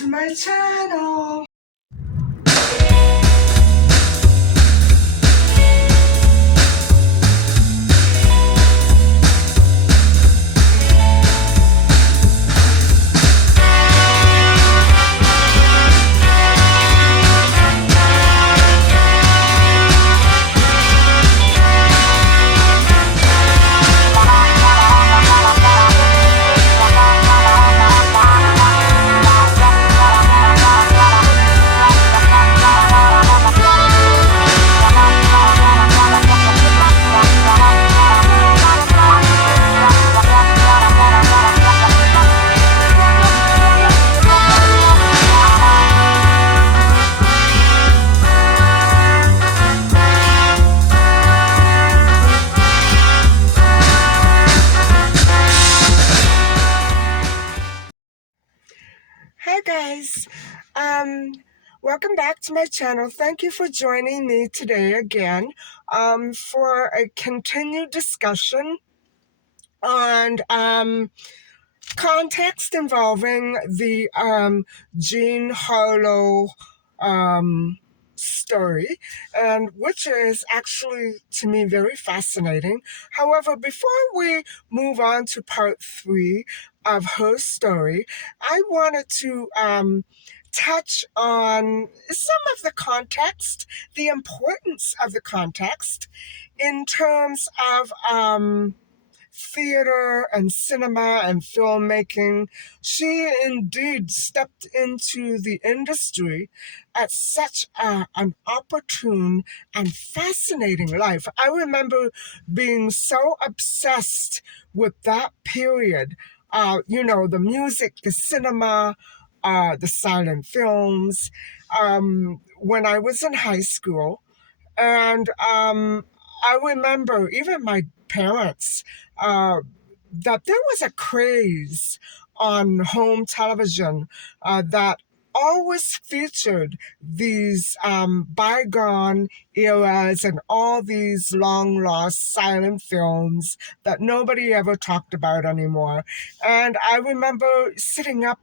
to my channel. Hi guys, um, welcome back to my channel. Thank you for joining me today again for a continued discussion on context involving the Jean Harlow story, and which is actually to me very fascinating. However, before we move on to part 3 of her story, I wanted to touch on some of the context, the importance of the context in terms of theater and cinema and filmmaking. She indeed stepped into the industry at such an opportune and fascinating life. I remember being so obsessed with that period. The music, the cinema, the silent films. When I was in high school, and I remember even my parents, that there was a craze on home television that always featured these bygone eras and all these long lost silent films that nobody ever talked about anymore. And I remember sitting up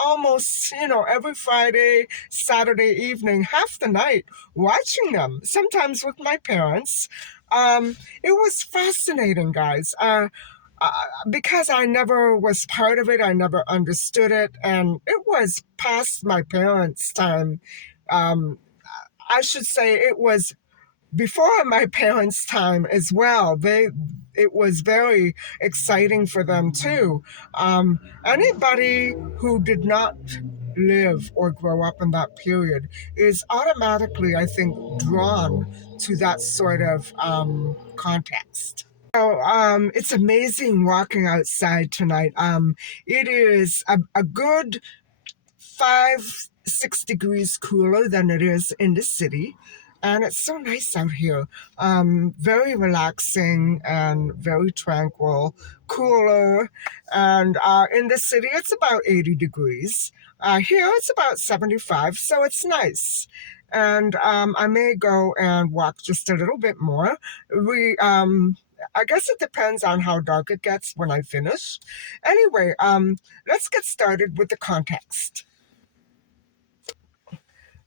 almost, every Friday, Saturday evening, half the night, watching them, sometimes with my parents. It was fascinating, guys. Uh, because I never was part of it, I never understood it, and it was past my parents' time. Um, I should say it was before my parents' time as well. It was very exciting for them too. Anybody who did not live or grow up in that period is automatically, I think, drawn to that sort of context. So it's amazing walking outside tonight. It is a good 5, 6 degrees cooler than it is in the city. And it's so nice out here. Very relaxing and very tranquil, cooler. And in the city, it's about 80 degrees. Here, it's about 75, so it's nice. And I may go and walk just a little bit more. I guess it depends on how dark it gets when I finish. Anyway, let's get started with the context.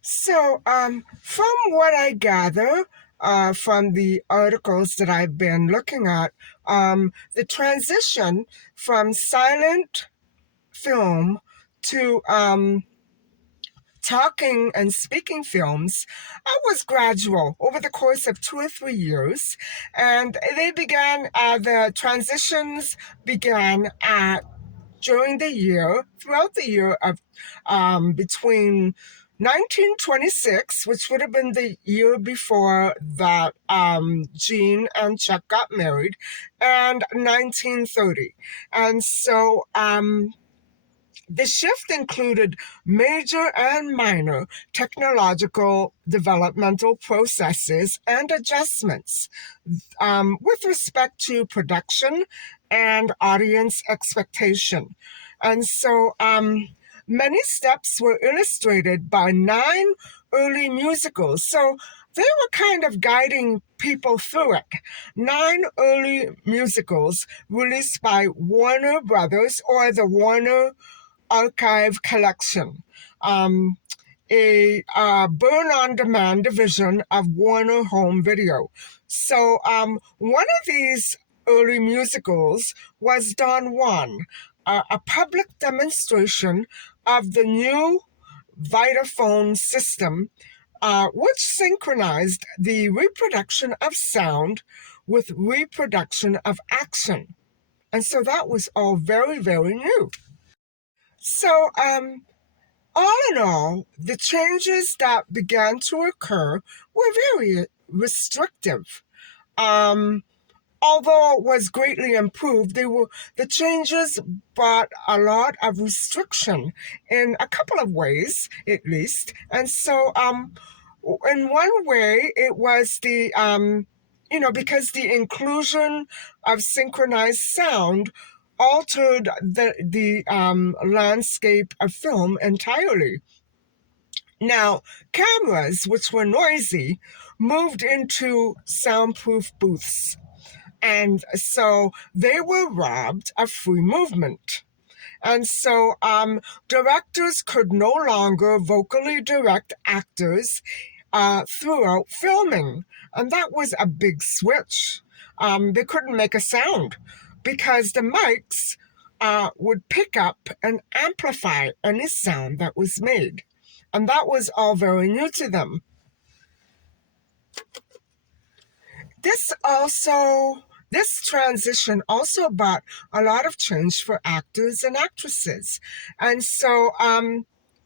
So, from what I gather, from the articles that I've been looking at, the transition from silent film to talking and speaking films was gradual over the course of 2 or 3 years. And the transitions began throughout the year of between 1926, which would have been the year before that Jean and Chuck got married, and 1930. And so the shift included major and minor technological developmental processes and adjustments with respect to production and audience expectation. And so many steps were illustrated by 9 early musicals. So they were kind of guiding people through it. 9 early musicals released by Warner Brothers, or the Warner archive collection, um, a burn-on-demand division of Warner Home Video. So one of these early musicals was Don Juan, a public demonstration of the new Vitaphone system, which synchronized the reproduction of sound with reproduction of action. And so that was all very, very new. So, all in all, the changes that began to occur were very restrictive. Um, Although it was greatly improved, the changes brought a lot of restriction in a couple of ways, at least. And so, in one way, it was because the inclusion of synchronized sound altered the landscape of film entirely. Now, cameras, which were noisy, moved into soundproof booths. And so they were robbed of free movement. And so directors could no longer vocally direct actors throughout filming. And that was a big switch. They couldn't make a sound because the mics would pick up and amplify any sound that was made. And that was all very new to them. This transition also brought a lot of change for actors and actresses. And so,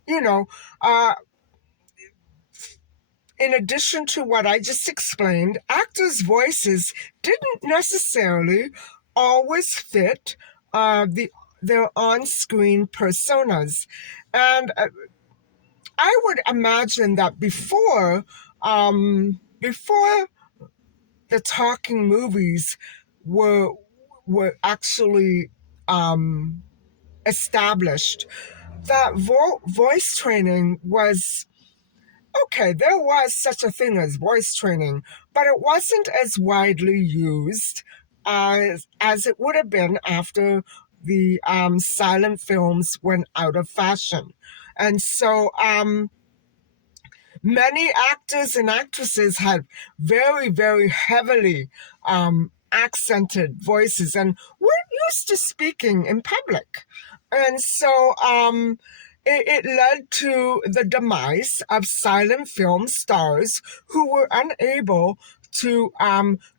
you know, uh, in addition to what I just explained, actors' voices didn't necessarily always fit their on-screen personas. And I would imagine that before the talking movies were actually established, that voice training was okay. There was such a thing as voice training, but it wasn't as widely used as it would have been after the silent films went out of fashion. And so many actors and actresses had very, very heavily accented voices and weren't used to speaking in public. And so it led to the demise of silent film stars who were unable to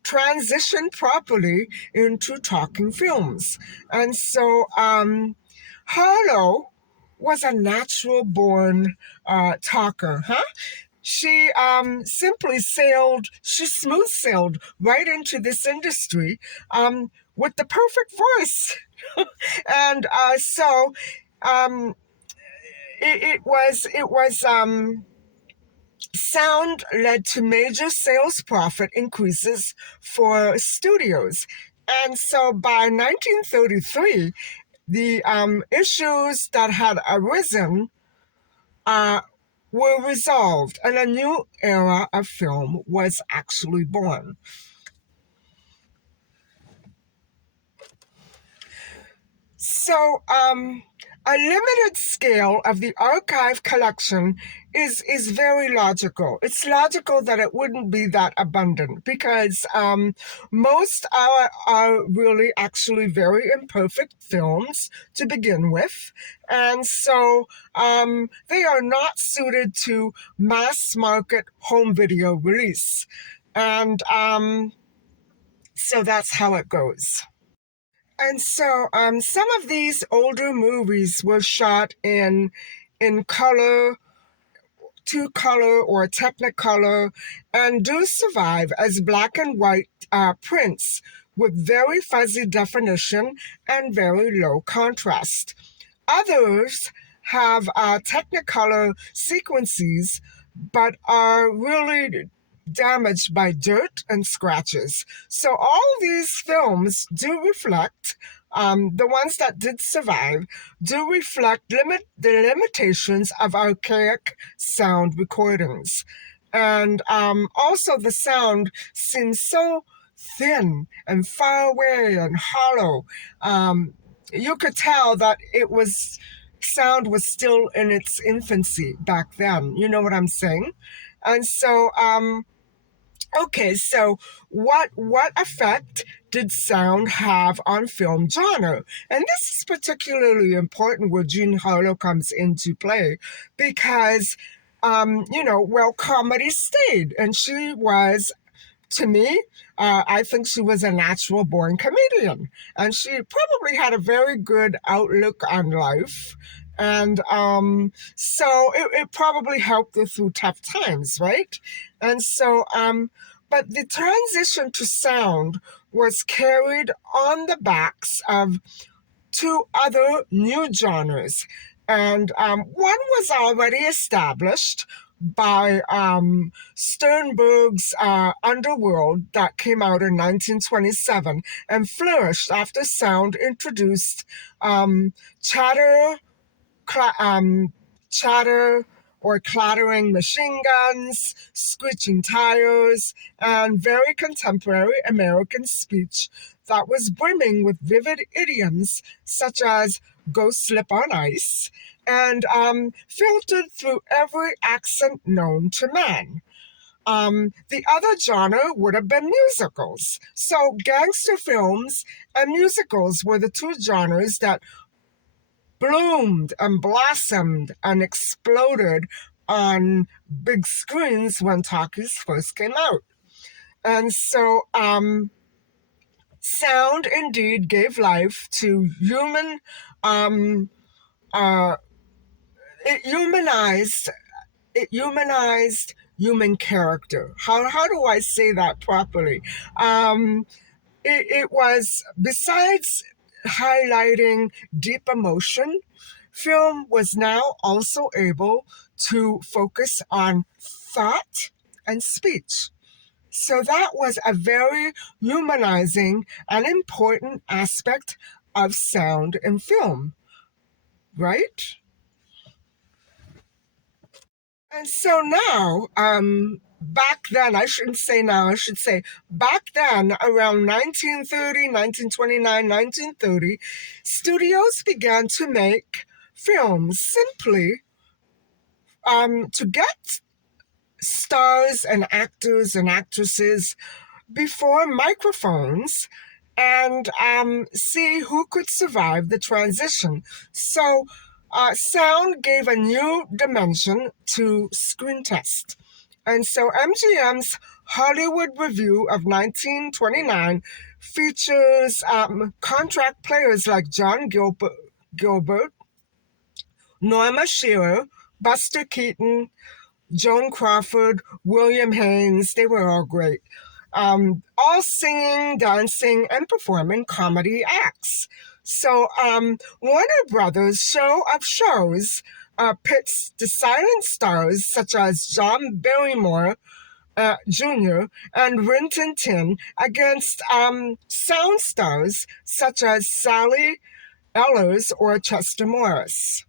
transition properly into talking films. And so Harlow was a natural born talker, huh? She she smooth sailed right into this industry with the perfect voice. And so um, it was sound led to major sales profit increases for studios. And so by 1933, the issues that had arisen were resolved, and a new era of film was actually born. So, a limited scale of the archive collection is very logical. It's logical that it wouldn't be that abundant because most are really actually very imperfect films to begin with, and so they are not suited to mass market home video release, and so that's how it goes. And so some of these older movies were shot in color, two color or Technicolor, and do survive as black and white prints with very fuzzy definition and very low contrast. Others have Technicolor sequences, but are really damaged by dirt and scratches. So all these films do reflect, the ones that did survive, do reflect the limitations of archaic sound recordings. And also the sound seems so thin and far away and hollow. You could tell that sound was still in its infancy back then. You know what I'm saying? And so, okay, so what effect did sound have on film genre? And this is particularly important where Jean Harlow comes into play because, well, comedy stayed, and she was, to me, I think she was a natural born comedian, and she probably had a very good outlook on life. And so it probably helped her through tough times, right? And so, but the transition to sound was carried on the backs of two other new genres. And one was already established by Sternberg's Underworld that came out in 1927 and flourished after sound introduced chatter, chatter or clattering machine guns, screeching tires, and very contemporary American speech that was brimming with vivid idioms such as go slip on ice and filtered through every accent known to man. The other genre would have been musicals. So, gangster films and musicals were the two genres that bloomed and blossomed and exploded on big screens when talkies first came out. And so, sound indeed gave life to human, um, uh, it humanized, it humanized human character. How do I say that properly? It was, besides highlighting deep emotion, film was now also able to focus on thought and speech. So that was a very humanizing and important aspect of sound in film, right? And so now, back then, I shouldn't say now, I should say back then, around 1930, 1929, 1930, studios began to make films simply to get stars and actors and actresses before microphones and see who could survive the transition. So, sound gave a new dimension to screen test. And so, MGM's Hollywood Review of 1929 features contract players like John Gilbert, Norma Shearer, Buster Keaton, Joan Crawford, William Haynes. They were all great. All singing, dancing, and performing comedy acts. So Warner Brothers' show of shows pits the silent stars such as John Barrymore Jr. and Rin Tin Tin against sound stars such as Sally Ellers or Chester Morris.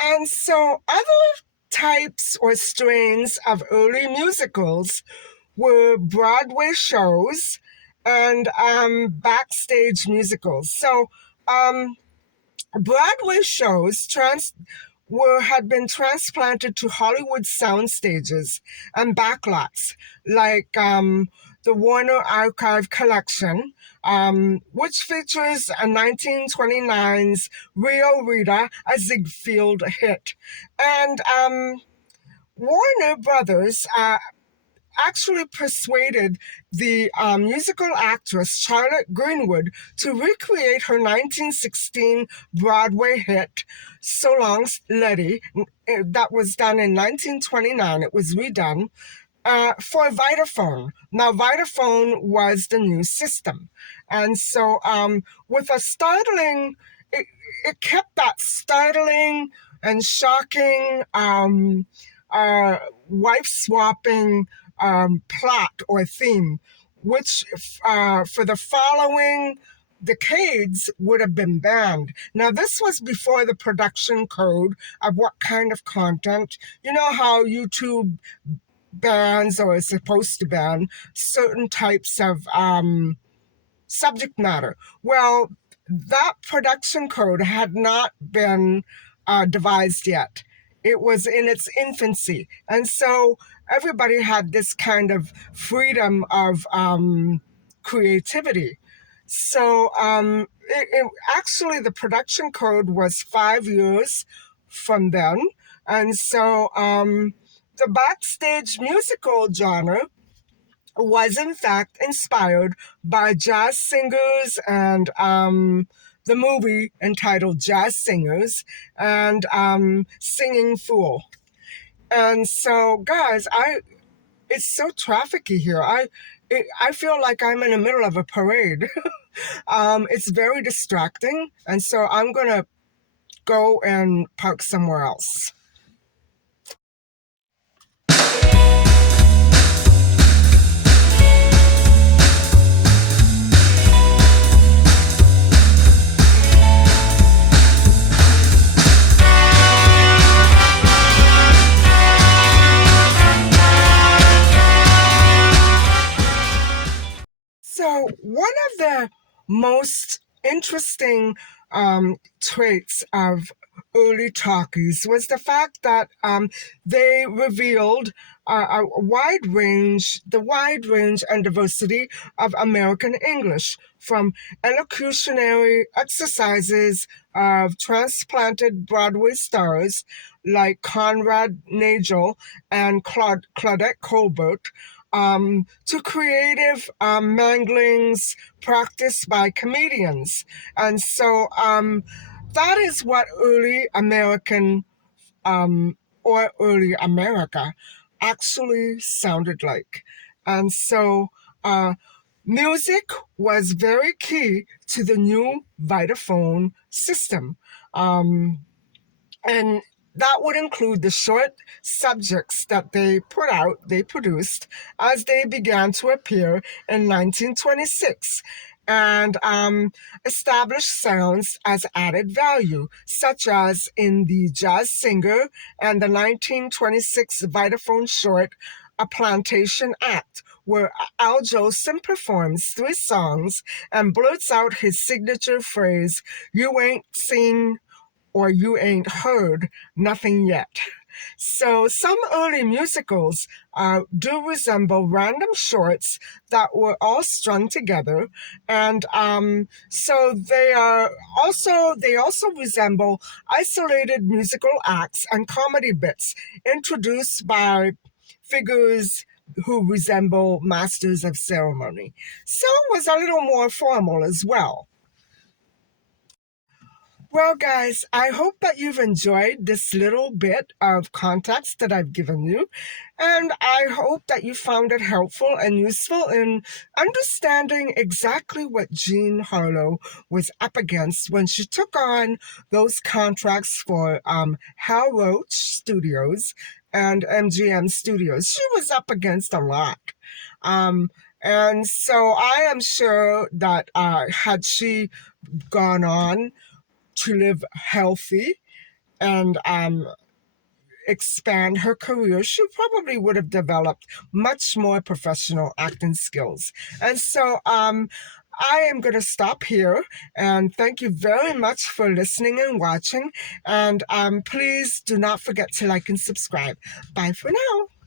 And so other types or strains of early musicals were Broadway shows and backstage musicals. So Broadway shows had been transplanted to Hollywood sound stages and backlots, like the Warner Archive Collection, which features a 1929's Rio Rita, a Ziegfeld hit. And Warner Brothers actually persuaded the musical actress Charlotte Greenwood to recreate her 1916 Broadway hit, So Long, Letty. That was done in 1929. It was redone for Vitaphone. Now, Vitaphone was the new system. And so with a startling, it kept that startling and shocking wife swapping plot or theme, which for the following decades would have been banned. Now, this was before the production code of what kind of content. You know how YouTube bans or is supposed to ban certain types of subject matter. Well, that production code had not been devised yet. It was in its infancy. And so everybody had this kind of freedom of creativity. So actually, the production code was 5 years from then. And so the backstage musical genre was in fact inspired by jazz singers and the movie entitled Jazz Singers and Singing Fool. And so, guys, it's so trafficy here. I feel like I'm in the middle of a parade. It's very distracting, and so I'm gonna go and park somewhere else. So, one of the most interesting traits of early talkies was the fact that they revealed the wide range and diversity of American English, from elocutionary exercises of transplanted Broadway stars like Conrad Nagel and Claudette Colbert, to creative manglings practiced by comedians. And so that is what early American or early America actually sounded like. And so music was very key to the new Vitaphone system. And that would include the short subjects that they produced as they began to appear in 1926, and established sounds as added value, such as in the Jazz Singer and the 1926 Vitaphone short, A Plantation Act, where Al Jolson performs 3 songs and blurts out his signature phrase, "You ain't seen or you ain't heard nothing yet." So some early musicals do resemble random shorts that were all strung together, and so they also resemble isolated musical acts and comedy bits introduced by figures who resemble masters of ceremony. So it was a little more formal as well. Well, guys, I hope that you've enjoyed this little bit of context that I've given you. And I hope that you found it helpful and useful in understanding exactly what Jean Harlow was up against when she took on those contracts for Hal Roach Studios and MGM Studios. She was up against a lot. And so I am sure that had she gone on to live healthy and expand her career, she probably would have developed much more professional acting skills. And so I am going to stop here and thank you very much for listening and watching. And please do not forget to like and subscribe. Bye for now.